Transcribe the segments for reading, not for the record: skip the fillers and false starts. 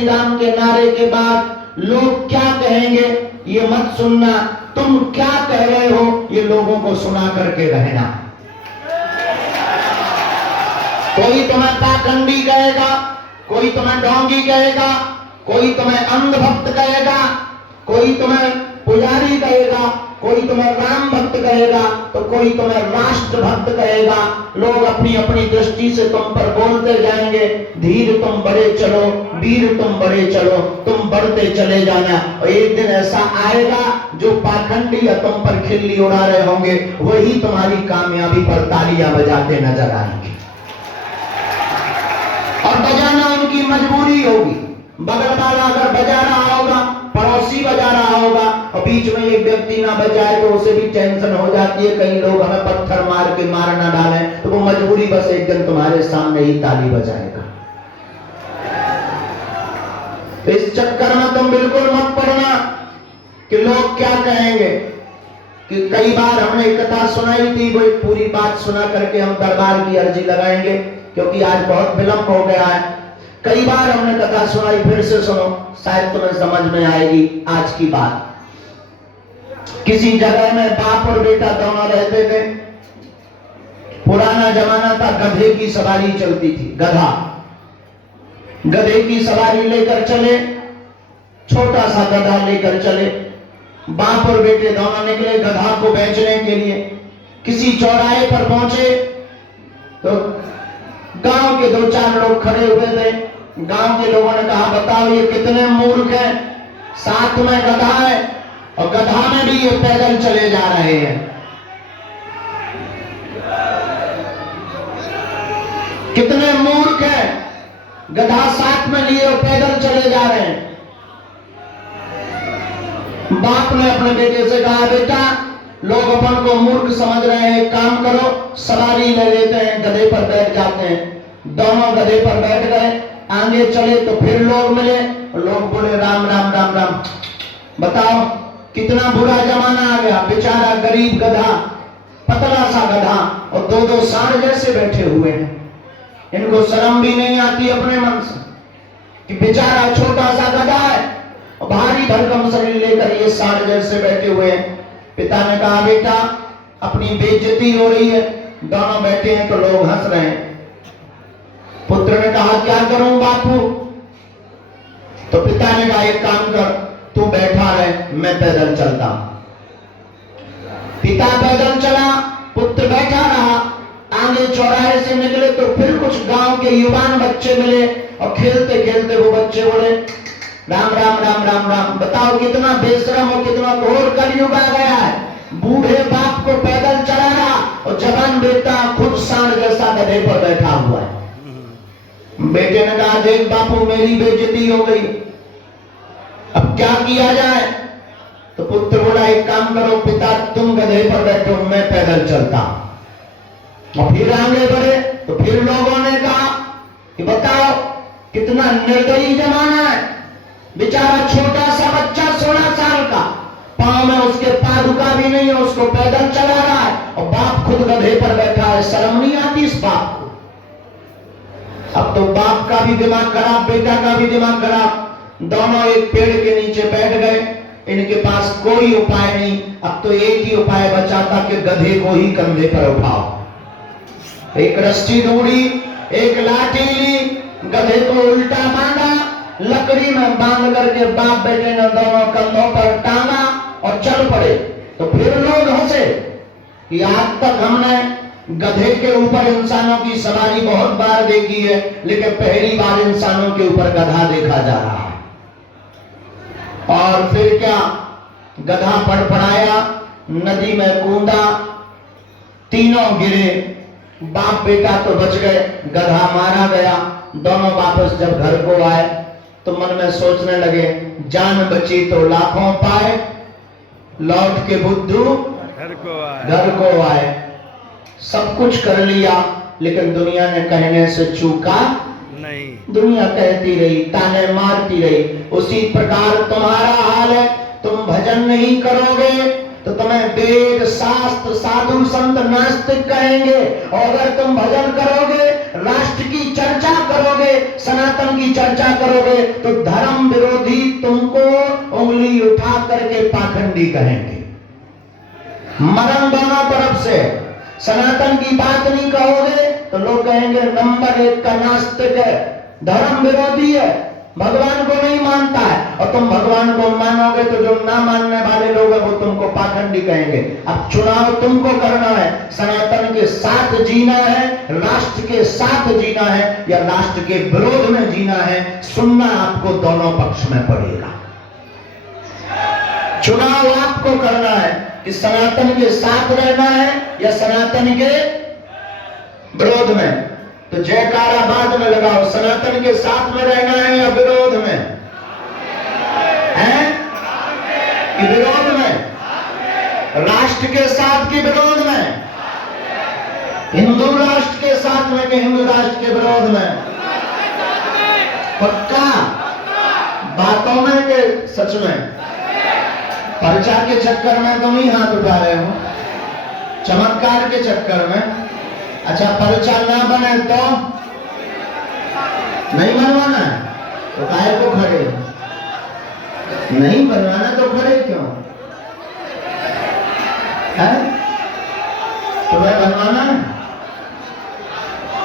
राम के नारे के बाद लोग क्या कहेंगे ये मत सुनना, तुम क्या कह रहे हो ये लोगों को सुना करके रहना। कोई तुम्हें पाखंडी कहेगा, कोई तुम्हें ढोंगी कहेगा, कोई तुम्हें अंधभक्त कहेगा, कोई तुम्हें पुजारी कहेगा, कोई तुम्हें राम भक्त कहेगा, तो कोई तुम्हें राष्ट्र भक्त कहेगा। लोग अपनी अपनी दृष्टि से तुम पर बोलते जाएंगे, धीर तुम बड़े चलो, वीर तुम बड़े चलो, तुम बढ़ते चले जाना। और एक दिन ऐसा आएगा जो पाखंडी या तुम पर खिल्ली उड़ा रहे होंगे वही तुम्हारी कामयाबी पर तालियां बजाते नजर आएंगे। और बजाना उनकी मजबूरी होगी। बगल वाला अगर बजा रहा होगा, पड़ोसी बजा रहा होगा, और बीच में एक व्यक्ति ना बजाए तो उसे भी टेंशन हो जाती है, कहीं लोग हमें पत्थर मार के मार ना डालें, तो वो मजबूरी बस एक दिन तुम्हारे सामने ही ताली बजाएगा। तो इस चक्कर में तुम बिल्कुल मत पड़ना कि लोग क्या कहेंगे। कि कई बार हमने एक कथा सुनाई थी, वो एक पूरी बात सुना करके हम दरबार की अर्जी लगाएंगे, क्योंकि आज बहुत विलंब हो गया है। कई बार हमने कथा सुनाई, फिर से सुनो, शायद तुम्हें समझ में आएगी आज की बात। किसी जगह में बाप और बेटा दोनों रहते थे। पुराना जमाना था, गधे की सवारी चलती थी। गधे की सवारी लेकर चले, छोटा सा गधा लेकर चले। बाप और बेटे दोनों निकले गधा को बेचने के लिए। किसी चौराहे पर पहुंचे तो गांव के दो चार लोग खड़े हुए थे। गांव के लोगों ने कहा, बताओ ये कितने मूर्ख हैं, साथ में गधा है और गधा में भी ये पैदल चले जा रहे हैं। कितने मूर्ख हैं, गधा साथ में लिए और पैदल चले जा रहे हैं। बाप ने अपने बेटे से कहा, बेटा लोग अपन को मूर्ख समझ रहे हैं, काम करो सवारी ले लेते हैं, गधे पर बैठ जाते हैं। दोनों गधे पर बैठ गए, आगे चले तो फिर लोग मिले, लोग बोले राम राम राम राम। बताओ कितना बुरा जमाना आ गया। बेचारा गरीब गधा, पतला सा गधा, और दो दो सांड जैसे बैठे हुए हैं। इनको शर्म भी नहीं आती अपने मन से कि बेचारा छोटा सा गधा है और भारी भरकम शरीर लेकर ये सांड जैसे बैठे हुए हैं। पिता ने कहा, बेटा अपनी बेइज्जती हो रही है। दोनों बैठे हैं तो लोग हंस रहे हैं। पुत्र ने कहा, क्या करूं बापू? तो पिता ने कहा, एक काम कर, तू बैठा रहे, मैं पैदल चलता। पिता पैदल चला, पुत्र बैठा रहा। आगे चौराहे से निकले तो फिर कुछ गांव के युवान बच्चे मिले और खेलते खेलते वो बच्चे बोले राम राम राम राम राम। बताओ कितना बेशरम और कितना घोर कलयुग आ गया है। बूढ़े बाप को पैदल चला रहा और जवान बेटा खुद सांड जैसा गधे पर बैठा हुआ है। बेटे ने कहा, देख बापू मेरी बेइज्जती हो गई, अब क्या किया जाए? तो पुत्र बोला, एक काम करो पिता, तुम गधे पर बैठो, मैं पैदल चलता। और फिर आगे बढ़े तो फिर लोगों ने कहा कि बताओ कितना निर्दयी जमाना है। बेचारा छोटा सा बच्चा 16 साल का, पांव में उसके पादुका भी नहीं है, उसको पैदल चला रहा है और बाप खुद गधे पर बैठा है। शर्म नहीं आती इस बाप को? अब तो बाप का भी दिमाग खराब, बेटा का भी दिमाग खराब। दोनों एक पेड़ के नीचे बैठ गए, इनके पास कोई उपाय नहीं। अब तो एक ही उपाय बचा था कि गधे को ही कंधे पर उठाओ। एक रस्सी ढूंढी, एक लाठी ली, गधे को उल्टा बांधा, लकड़ी में बांध करके बाप बेटे ने दोनों कंधों पर टांगा और चल पड़े। तो फिर लोग हंसे कि आज तक हमने गधे के ऊपर इंसानों की सवारी बहुत बार देखी है, लेकिन पहली बार इंसानों के ऊपर गधा देखा जा रहा है। और फिर क्या, गधा फड़फड़ाया, नदी में कूदा, तीनों गिरे। बाप बेटा तो बच गए, गधा मारा गया। दोनों वापस जब घर को आए तो मन में सोचने लगे, जान बची तो लाखों पाए, लौट के बुद्धू घर को आए। सब कुछ कर लिया लेकिन दुनिया ने कहने से चूका नहीं। दुनिया कहती रही, ताने मारती रही। उसी प्रकार तुम्हारा हाल है। तुम भजन नहीं करोगे तो तुम्हें वेद शास्त्र साधु संत नास्तिक कहेंगे, और अगर तुम भजन करोगे राष्ट्र की चर्चा करोगे, सनातन की चर्चा करोगे, तो धर्म विरोधी तुमको उंगली उठा करके पाखंडी कहेंगे। मरण दोनों तरफ से। सनातन की बात नहीं कहोगे तो लोग कहेंगे नंबर 1 का नास्तिक है, धर्म विरोधी है, भगवान को नहीं मानता है। और तुम भगवान को मानोगे तो जो ना मानने वाले लोग हैं वो तुमको पाखंडी कहेंगे। अब चुनाव तुमको करना है, सनातन के साथ जीना है, राष्ट्र के साथ जीना है, या राष्ट्र के विरोध में जीना है। सुनना आपको दोनों पक्ष में पड़ेगा। चुनाव आपको करना है कि सनातन के साथ रहना है या सनातन के विरोध में। तो जयकारा बाद में लगाओ, सनातन के साथ में रहना है या विरोध में है कि विरोध में? राष्ट्र के साथ की विरोध में? हिंदू राष्ट्र के साथ में कि हिंदू राष्ट्र के विरोध में? पक्का? बातों में कि सच में? पर्चा के चक्कर में तुम ही हाथ उठा रहे हो, चमत्कार के चक्कर में। अच्छा, पर्चा ना बने तो नहीं बनवाना है तो काहे को खड़े? नहीं बनवाना तो खड़े क्यों है? तुम्हें बनवाना है?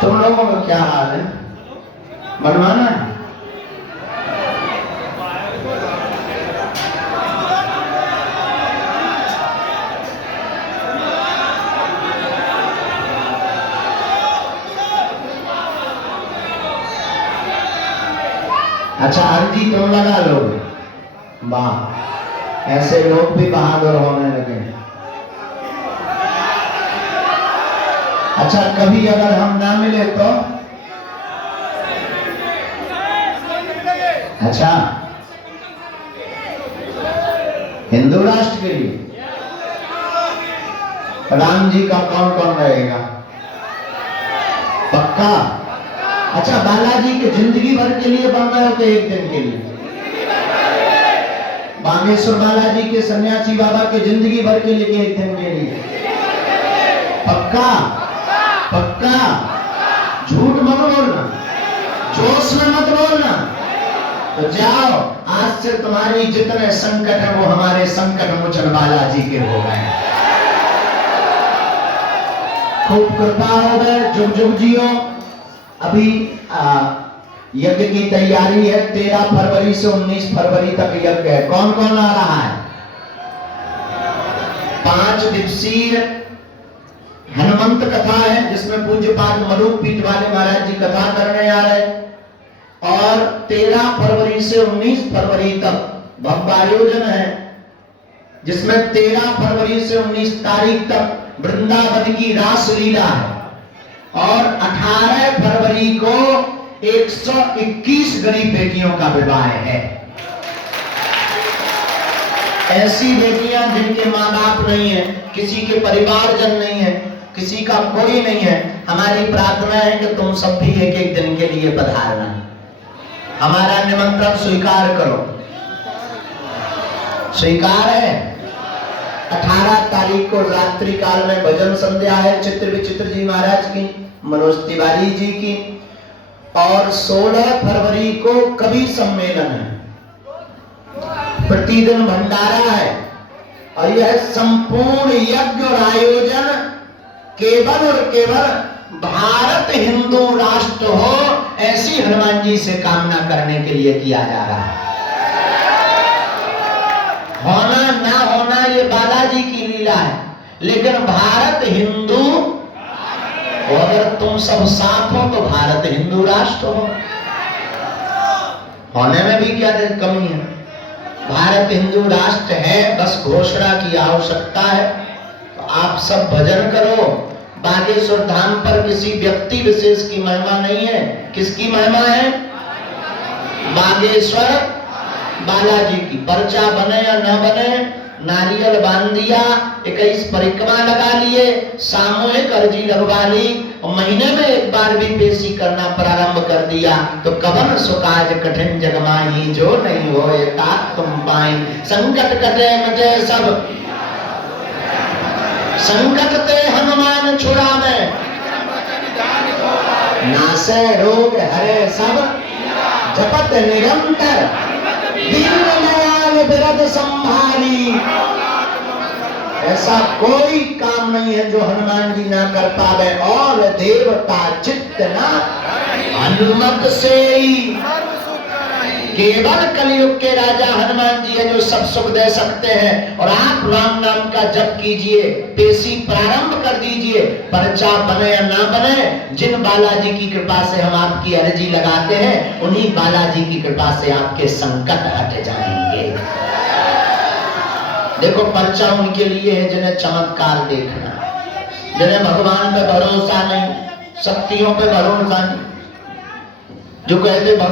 तुम लोगों का क्या हाल है? बनवाना है? अच्छा, अर्जी तुम लगा लोगे? वाह, ऐसे लोग भी बहादुर होने लगे। अच्छा, कभी अगर हम ना मिले तो? अच्छा, हिंदू राष्ट्र के लिए राम जी का कौन कौन रहेगा? पक्का? अच्छा, बालाजी के जिंदगी भर के लिए बन रहे हो कि एक दिन के लिए? बागेश्वर बालाजी के सन्यासी बाबा के जिंदगी भर के लिए एक दिन के लिए? पक्का? पक्का? झूठ मत बोलना, जोश में मत बोलना। तो जाओ, आज से तुम्हारी जितने संकट है वो हमारे संकट मोचन बालाजी के हो गए। खूब कृपा हो गए, जुग जुग जियो। अभी यज्ञ की तैयारी है, 13 फरवरी से 19 फरवरी तक यज्ञ है। कौन कौन आ रहा है? 5 दिवसीय हनुमंत कथा है जिसमें पूज्यपाद मरूप पीठ वाले महाराज जी कथा करने आ रहे, और 13 फरवरी से 19 फरवरी तक भव्य आयोजन है जिसमें 13 फरवरी से 19 तारीख तक वृंदावन की रासलीला है, और 18 फरवरी को 121 गरीब बेटियों का विवाह है। ऐसी बेटियां जिनके माँ बाप नहीं है, किसी के परिवारजन नहीं है, किसी का कोई नहीं है, हमारी प्रार्थना है कि तुम सब भी एक एक दिन के लिए पधारना, हमारा निमंत्रण स्वीकार करो। स्वीकार है? 18 तारीख को रात्रि काल में भजन संध्या है चित्र विचित्र जी महाराज की, मनोज तिवारी जी की, और 16 फरवरी को कवि सम्मेलन है, प्रतिदिन भंडारा है, और यह संपूर्ण यज्ञ और आयोजन केवल और केवल भारत हिंदू राष्ट्र हो ऐसी हनुमान जी से कामना करने के लिए किया जा रहा है। होना ना होना ये बालाजी की लीला है, लेकिन भारत हिंदू, अगर तुम सब साथ हो तो भारत हिंदू राष्ट्र हो। होने में भी क्या कमी है? भारत हिंदू राष्ट्र है, बस घोषणा की आवश्यकता है। तो आप सब भजन करो। बागेश्वर धाम पर किसी व्यक्ति विशेष की महिमा नहीं है। किसकी महिमा है? बागेश्वर बालाजी की। पर्चा बने या न बने, नारियल बांध दिया, 21 परिक्रमा लगा लिए, सामूहिक अर्जी लगवा ली, और महीने में एक बार भी पेशी करना प्रारंभ कर दिया, तो कवन सुकाज कठिन जगमाही, जो नहीं हो तात तुम पाई। संकट कटे मटे सब, संकट ते हनुमान छुड़ावे, नासे रोग हरे सब जपत निरंतर दीन दयाल बिरद संभाली। ऐसा कोई काम नहीं है जो हनुमान जी ना कर पावे। और देवता चित्त ना हनुमत से ही। केवल कलयुग के राजा हनुमान जी है जो सब सुख दे सकते हैं। और आप राम नाम का जप कीजिए, पेशी प्रारंभ कर दीजिए। पर्चा बने या ना बने, जिन बालाजी की कृपा से हम आपकी अर्जी लगाते हैं, उन्हीं बालाजी की कृपा से आपके संकट हट जाएंगे। देखो, पर्चा उनके लिए है जिन्हें चमत्कार देखना है, जिन्हें भगवान पे भरोसा नहीं, शक्तियों पे भरोसा नहीं, जो कहते भगवान